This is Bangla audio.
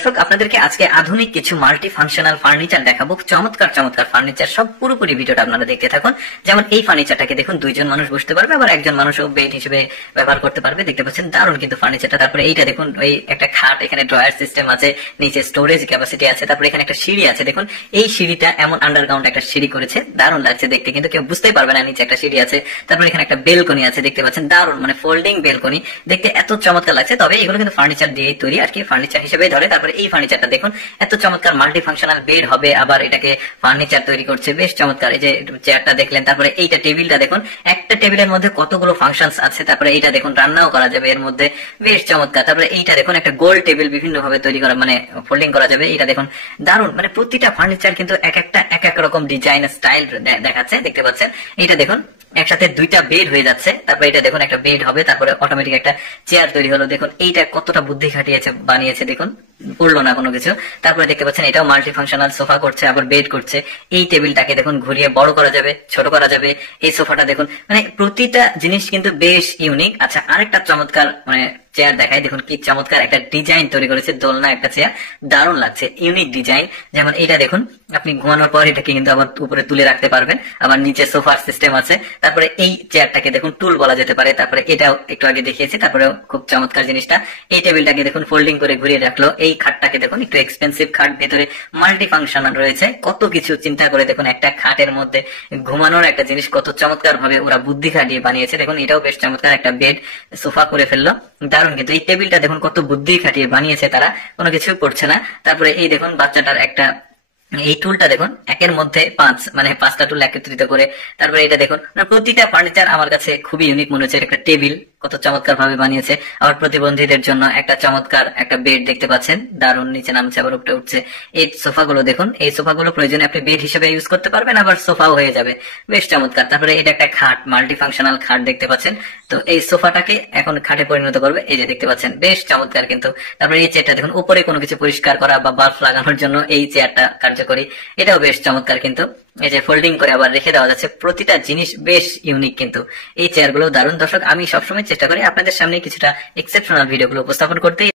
দর্শক আপনাদেরকে আজকে আধুনিক কিছু মাল্টি ফাংশনাল ফার্নিচার দেখাবো। চমৎকার চমৎকার ফার্নিচার, সব পুরোপুরি ভিডিওটা আপনারা দেখতে থাকুন। যেমন এই ফার্নিচারটাকে দেখুন, দুইজন মানুষ বসতে পারবে, আবার একজন মানুষও বেড হিসেবে ব্যবহার করতে পারবে। দেখতে পাচ্ছেন দারুণ কিন্তু ফার্নিচারটা। তারপরে এইটা দেখুন, ওই একটা খাট, এখানে ড্রয়ার সিস্টেম আছে, নিচে স্টোরেজ ক্যাপাসিটি আছে, তারপরে এখানে একটা সিঁড়ি আছে। দেখুন এই সিঁড়িটা এমন আন্ডারগ্রাউন্ড একটা সিঁড়ি করেছে, দারুণ লাগছে দেখতে, কিন্তু কেউ বুঝতেই পারবে না নিচে একটা সিঁড়ি আছে। তারপরে এখানে একটা বেলকনি আছে, দেখতে পাচ্ছেন দারুণ, মানে ফোল্ডিং বেলকনি, দেখতে এত চমৎকার লাগছে। তবে এগুলো কিন্তু ফার্নিচার দিয়েই তৈরি আর কি, ফার্নিচার হিসেবে ধরে। তারপরে এই ফার্নিচারটা দেখুন, এত চমৎকার মাল্টি ফাংশনাল বেড হবে, আবার এটাকে ফার্নিচার তৈরি করছে, বেশ চমৎকার। এই যে চেয়ারটা দেখলেন, তারপরে এইটা টেবিলটা দেখুন, একটা টেবিলের মধ্যে কতগুলো ফাংশনস আছে। তারপরে এইটা দেখুন, রান্নাও করা যাবে এর মধ্যে, বেশ চমৎকার। তারপরে এইটা দেখুন, একটা গোল টেবিল বিভিন্ন ভাবে তৈরি করা, মানে ফোল্ডিং করা যাবে। এটা দেখুন দারুণ, মানে প্রতিটা ফার্নিচার কিন্তু এক এক রকম ডিজাইন স্টাইল দেখাচ্ছে, দেখতে পাচ্ছেন। এইটা দেখুন একসাথে দুইটা বেড হয়ে যাচ্ছে। তারপরে এটা দেখুন একটা বেড হবে, তারপরে অটোমেটিক একটা চেয়ার তৈরি হলো। দেখুন এইটা কতটা বুদ্ধি খাটিয়েছে, বানিয়েছে, দেখুন পড়লো না কোনো কিছু। তারপরে দেখতে পাচ্ছেন এটাও মাল্টি ফাংশনাল সোফা করছে, আবার বেড করছে। এই টেবিলটাকে দেখুন ঘুরিয়ে বড় করা যাবে, ছোট করা যাবে। এই সোফাটা দেখুন, মানে প্রতিটা জিনিস কিন্তু বেশ ইউনিক। আচ্ছা, আরেকটা চমৎকার মানে চেয়ার দেখায়, দেখুন কি চমৎকার একটা ডিজাইন তৈরি করেছে, দোলনা একটা চেয়ার, দারুণ লাগছে, ইউনিক ডিজাইন। যেমন এইটা দেখুন, আপনি ঘুমানোর পর এটাকে কিন্তু আবার উপরে তুলে রাখতে পারবেন, আবার নিচে সোফার সিস্টেম আছে। তারপরে এই চেয়ারটাকে দেখুন টুল বলা যেতে পারে। তারপরে এটাও একটু আগে দেখিয়েছি, তারপরে খুব চমৎকার জিনিসটা। এই টেবিলটাকে দেখুন ফোল্ডিং করে ঘুরিয়ে রাখলো। এই খাটটাকে দেখুন, একটু এক্সপেন্সিভ খাট, ভেতরে মাল্টি ফাংশনাল রয়েছে, কত কিছু চিন্তা করে দেখুন একটা খাটের মধ্যে ঘুমানোর একটা জিনিস কত চমৎকার ভাবে ওরা বুদ্ধি খাটিয়ে বানিয়েছে। দেখুন এটাও বেশ চমৎকার, একটা বেড সোফা করে ফেললো, দারুণ। কিন্তু এই টেবিলটা দেখুন কত বুদ্ধি খাটিয়ে বানিয়েছে তারা, কোনো কিছু করছে না। তারপরে এই দেখুন বাচ্চাটার একটা, এই টুলটা দেখুন একের মধ্যে মানে পাঁচটা টুল একত্রিত করে। তারপরে এটা দেখুন, প্রতিটা ফার্নিচার আমার কাছে খুবই ইউনিক মনে হচ্ছে। একটা টেবিল কত চমৎকার ভাবে বানিয়েছে, আবার প্রতিবন্ধীদের জন্য একটা চমৎকার একটা বেড দেখতে পাচ্ছেন, দারুণ, নিচে নামছে আবার উপরে উঠছে। এই সোফাগুলো দেখুন, এই সোফাগুলো প্রয়োজনে আপনি বেড হিসেবে ইউজ করতে পারবেন, আবার সোফাও হয়ে যাবে, বেশ চমৎকার। তারপরে এটা একটা খাট, মাল্টি ফাংশনাল খাট দেখতে পাচ্ছেন। তো এই সোফাটাকে এখন খাটে পরিণত করবে, এই যে দেখতে পাচ্ছেন, বেশ চমৎকার কিন্তু। তারপরে এই চেয়ারটা দেখুন, উপরে কোনো কিছু পরিষ্কার করা বা বাল্ব লাগানোর জন্য এই চেয়ারটা কার্যকরী, এটাও বেশ চমৎকার কিন্তু। এই যে ফোল্ডিং করে আবার রেখে দেওয়া যাচ্ছে, প্রতিটা জিনিস বেশ ইউনিক কিন্তু। এই চেয়ারগুলো দারুণ। দর্শক, আমি সবসময় চেষ্টা করি আপনাদের সামনে কিছুটা এক্সেপশনাল ভিডিওগুলো উপস্থাপন করতে।